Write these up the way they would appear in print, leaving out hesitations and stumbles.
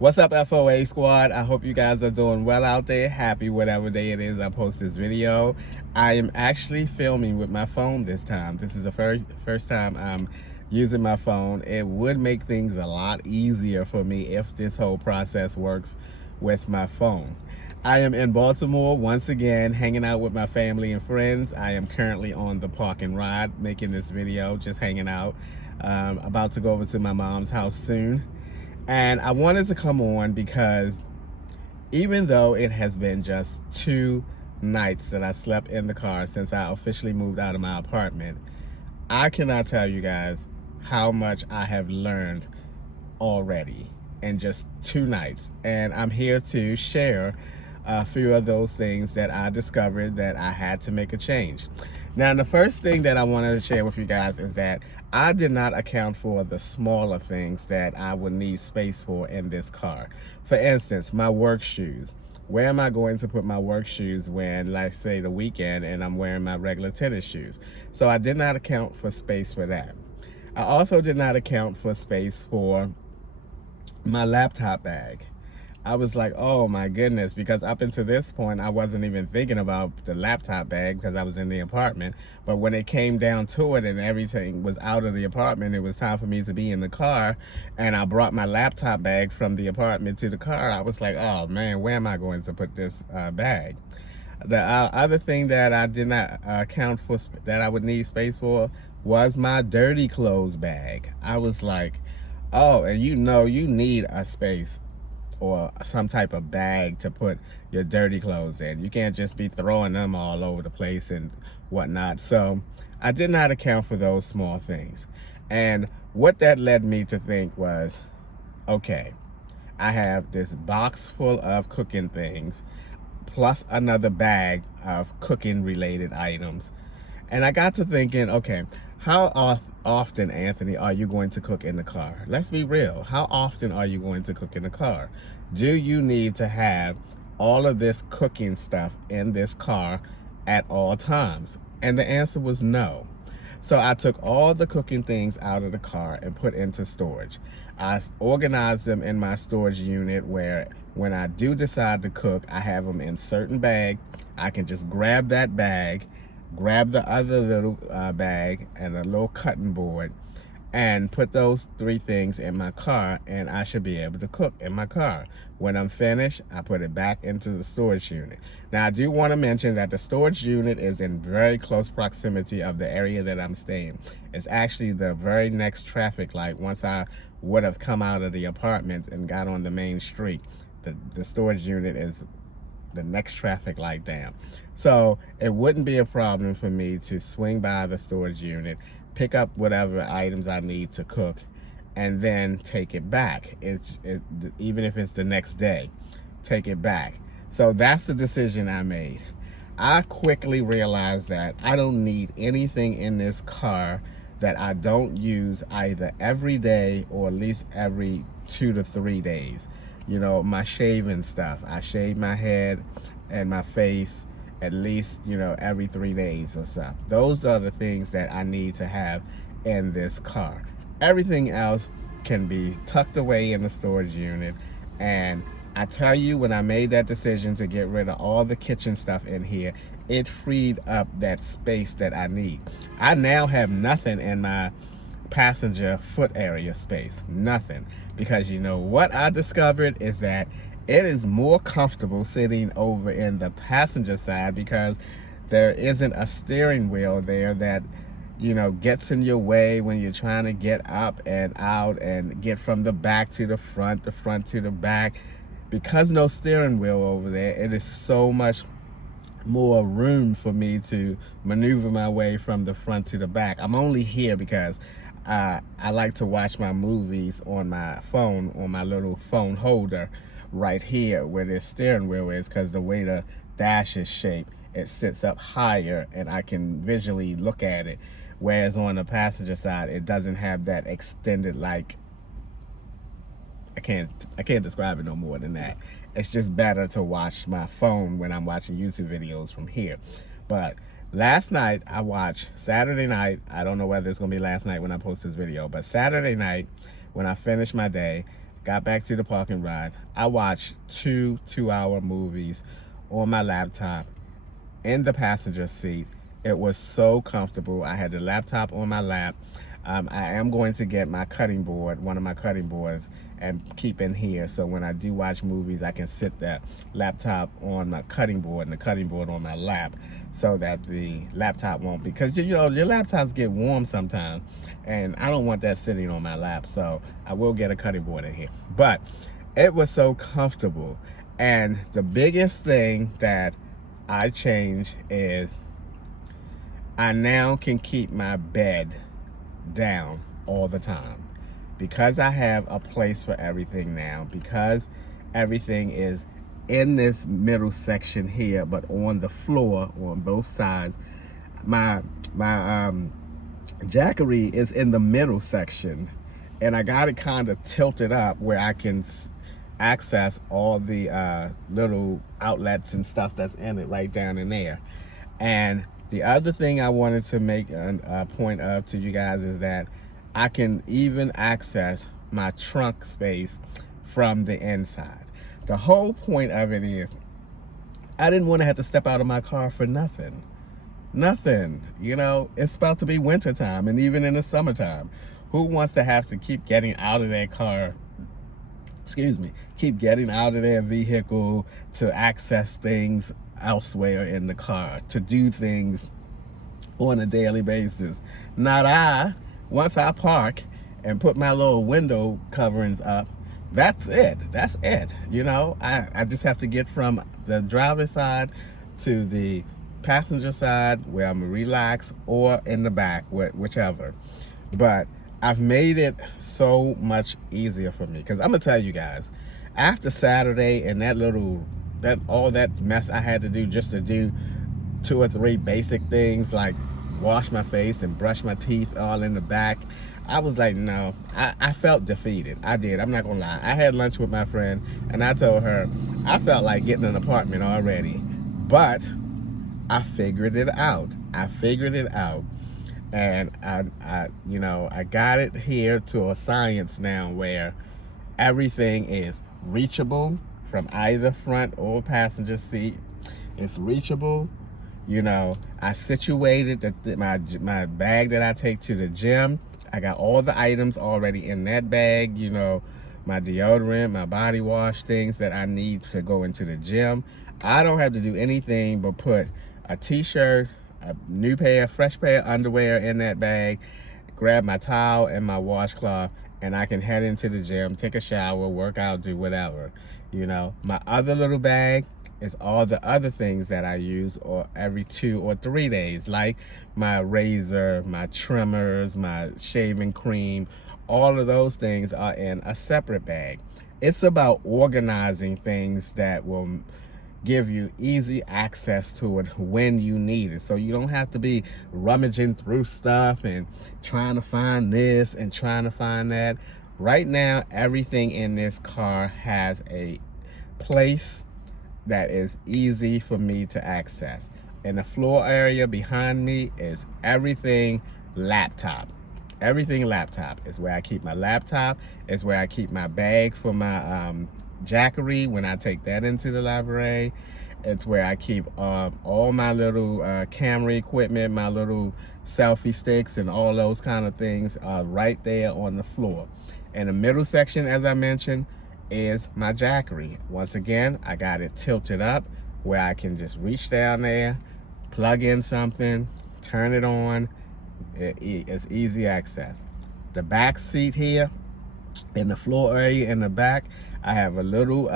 What's up, FOA squad? I hope you guys are doing well out there. Happy whatever day it is I post this video. I am actually filming with my phone this time. This is the first time I'm using my phone. It would make things a lot easier for me if this whole process works with my phone. I am in Baltimore once again, hanging out with my family and friends. I am currently on the park and ride, making this video, just hanging out. About to go over to my mom's house soon. And I wanted to come on because even though it has been just 2 nights that I slept in the car since I officially moved out of my apartment, I cannot tell you guys how much I have learned already in just 2 nights. And I'm here to share a few of those things that I discovered that I had to make a change. Now, the first thing that I wanted to share with you guys is that I did not account for the smaller things that I would need space for in this car. For instance, my work shoes. Where am I going to put my work shoes when, let's say, the weekend and I'm wearing my regular tennis shoes? So I did not account for space for that. I also did not account for space for my laptop bag. I was like, oh my goodness, because up until this point, I wasn't even thinking about the laptop bag because I was in the apartment. But when it came down to it and everything was out of the apartment, it was time for me to be in the car. And I brought my laptop bag from the apartment to the car. I was like, oh man, where am I going to put this bag? The other thing that I did not account for that I would need space for was my dirty clothes bag. I was like, oh, and you need a space or some type of bag to put your dirty clothes in. You can't just be throwing them all over the place and whatnot. So I did not account for those small things. And what that led me to think was, okay, I have this box full of cooking things plus another bag of cooking related items. And I got to thinking, okay, how often, Anthony, are you going to cook in the car? Let's be real. How often are you going to cook in the car? Do you need to have all of this cooking stuff in this car at all times? And the answer was no. So I took all the cooking things out of the car and put into storage. I organized them in my storage unit where when I do decide to cook, I have them in certain bags. I can just grab that bag, grab the other little bag and a little cutting board and put those 3 things in my car, and I should be able to cook in my car. When I'm finished, I put it back into the storage unit. Now, I do want to mention that the storage unit is in very close proximity of the area that I'm staying. It's actually the very next traffic light. Once I would have come out of the apartments and got on the main street, the storage unit is the next traffic light down. So it wouldn't be a problem for me to swing by the storage unit, pick up whatever items I need to cook, and then take it back. Even if it's the next day, take it back. So that's the decision I made. I quickly realized that I don't need anything in this car that I don't use either every day or at least every 2 to 3 days. You know, my shaving stuff. I shave my head and my face at least, every 3 days or so. Those are the things that I need to have in this car. Everything else can be tucked away in the storage unit. And I tell you, when I made that decision to get rid of all the kitchen stuff in here, it freed up that space that I need. I now have nothing in my passenger foot area space, nothing. Because you know what I discovered is that it is more comfortable sitting over in the passenger side because there isn't a steering wheel there that gets in your way when you're trying to get up and out and get from the back to the front to the back. Because no steering wheel over there, it is so much more room for me to maneuver my way from the front to the back. I'm only here because I like to watch my movies on my phone, on my little phone holder right here where this steering wheel is, because the way the dash is shaped, it sits up higher and I can visually look at it. Whereas on the passenger side, it doesn't have that extended, like, I can't describe it no more than that. It's just better to watch my phone when I'm watching YouTube videos from here. But last night I watched, Saturday night, I don't know whether it's gonna be last night when I post this video, but Saturday night when I finished my day, got back to the parking ride. I watched two-hour movies on my laptop in the passenger seat. It was so comfortable. I had the laptop on my lap. I am going to get my cutting board, one of my cutting boards, and keep in here, so when I do watch movies, I can sit that laptop on my cutting board and the cutting board on my lap, so that the laptop won't, because you know your laptops get warm sometimes, and I don't want that sitting on my lap. So I will get a cutting board in here. But it was so comfortable, and the biggest thing that I changed is I now can keep my bed down all the time, because I have a place for everything now, because everything is in this middle section here, but on the floor on both sides. My Jackery is in the middle section, and I got it kind of tilted up where I can access all the little outlets and stuff that's in it right down in there. And the other thing I wanted to make a point of to you guys is that I can even access my trunk space from the inside. The whole point of it is I didn't want to have to step out of my car for nothing. Nothing. You know, it's about to be winter time, and even in the summertime, who wants to have to keep getting out of their car, keep getting out of their vehicle to access things elsewhere in the car, to do things on a daily basis? Not I. Once I park and put my little window coverings up, that's it. That's it. You know, I just have to get from the driver's side to the passenger side where I'm relaxed, or in the back, whichever. But I've made it so much easier for me, because I'm gonna tell you guys, after Saturday and all that mess I had to do just to do 2 or 3 basic things like wash my face and brush my teeth all in the back, I was like, no, I felt defeated. I did. I'm not gonna lie. I had lunch with my friend, and I told her I felt like getting an apartment already, but I figured it out. And I got it here to a science now where everything is reachable from either front or passenger seat. It's reachable. You know, I situated my bag that I take to the gym. I got all the items already in that bag, you know, my deodorant, my body wash, things that I need to go into the gym. I don't have to do anything but put a t-shirt, a fresh pair of underwear in that bag, grab my towel and my washcloth, and I can head into the gym, take a shower, work out, do whatever. You know, my other little bag is all the other things that I use or every 2 or 3 days, like my razor, my trimmers, my shaving cream. All of those things are in a separate bag. It's about organizing things that will give you easy access to it when you need it, so you don't have to be rummaging through stuff and trying to find this and trying to find that. Right now, everything in this car has a place that is easy for me to access. In the floor area behind me is everything laptop. Everything laptop is where I keep my laptop. It's where I keep my bag for my Jackery when I take that into the library. It's where I keep all my little camera equipment, my little selfie sticks, and all those kind of things right there on the floor. In the middle section, as I mentioned, is my Jackery. Once again, I got it tilted up where I can just reach down there, plug in something, turn it on. It's easy access. The back seat here, in the floor area in the back, I have a little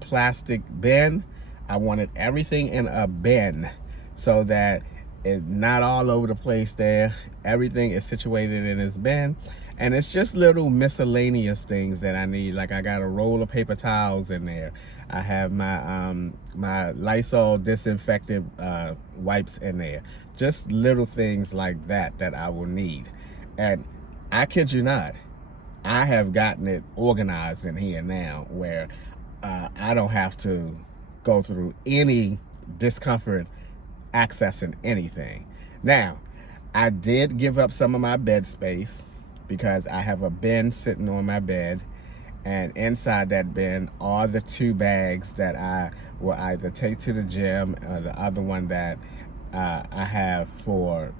plastic bin. I wanted everything in a bin so that it's not all over the place there. Everything is situated in this bin. And it's just little miscellaneous things that I need. Like I got a roll of paper towels in there. I have my my Lysol disinfectant wipes in there. Just little things like that that I will need. And I kid you not, I have gotten it organized in here now where I don't have to go through any discomfort accessing anything. Now, I did give up some of my bed space because I have a bin sitting on my bed, and inside that bin are the 2 bags that I will either take to the gym, or the other one that I have for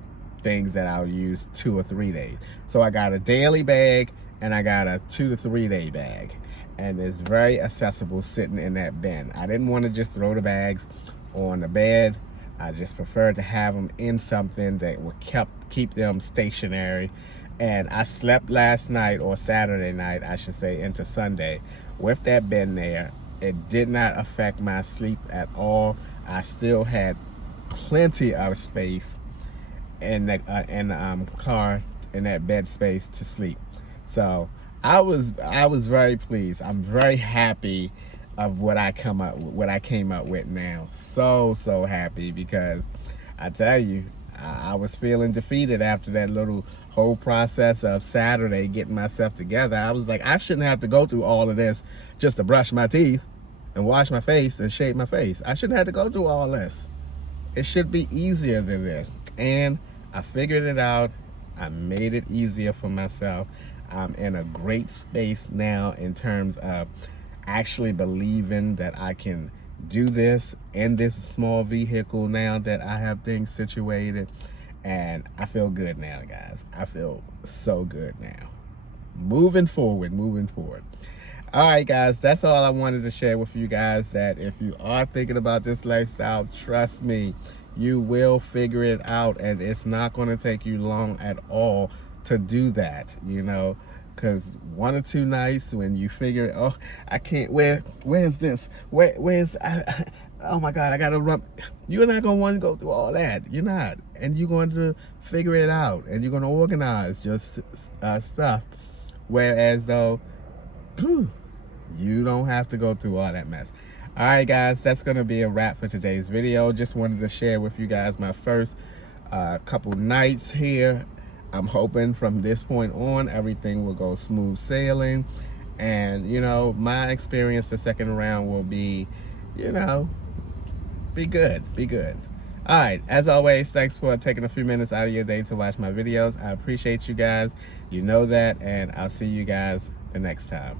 things that I'll use 2 or 3 days. So I got a daily bag and I got a 2 to 3 day bag, and it's very accessible sitting in that bin. I didn't want to just throw the bags on the bed. I just preferred to have them in something that would keep them stationary. And I slept last night, or Saturday night I should say, into Sunday with that bin there. It did not affect my sleep at all. I still had plenty of space in the car, in that bed space to sleep. So I was very pleased. I'm very happy of what I came up with now. So happy, because I tell you, I was feeling defeated after that little whole process of Saturday getting myself together. I was like, I shouldn't have to go through all of this just to brush my teeth and wash my face and shave my face. I shouldn't have to go through all this. It should be easier than this. And I figured it out. I made it easier for myself. I'm in a great space now in terms of actually believing that I can do this in this small vehicle now that I have things situated. And I feel good now, guys. I feel so good now. Moving forward. All right, guys, that's all I wanted to share with you guys, that if you are thinking about this lifestyle, trust me, you will figure it out, and it's not going to take you long at all to do that, you know, because 1 or 2 nights when you figure, oh, I can't, where's this? Where's, oh my God, I got to rub. You're not going to want to go through all that. You're not. And you're going to figure it out, and you're going to organize your stuff. Whereas though, you don't have to go through all that mess. All right, guys, that's going to be a wrap for today's video. Just wanted to share with you guys my first couple nights here. I'm hoping from this point on, everything will go smooth sailing. And, you know, my experience the second round will be, you know, be good. All right, as always, thanks for taking a few minutes out of your day to watch my videos. I appreciate you guys. You know that, and I'll see you guys the next time.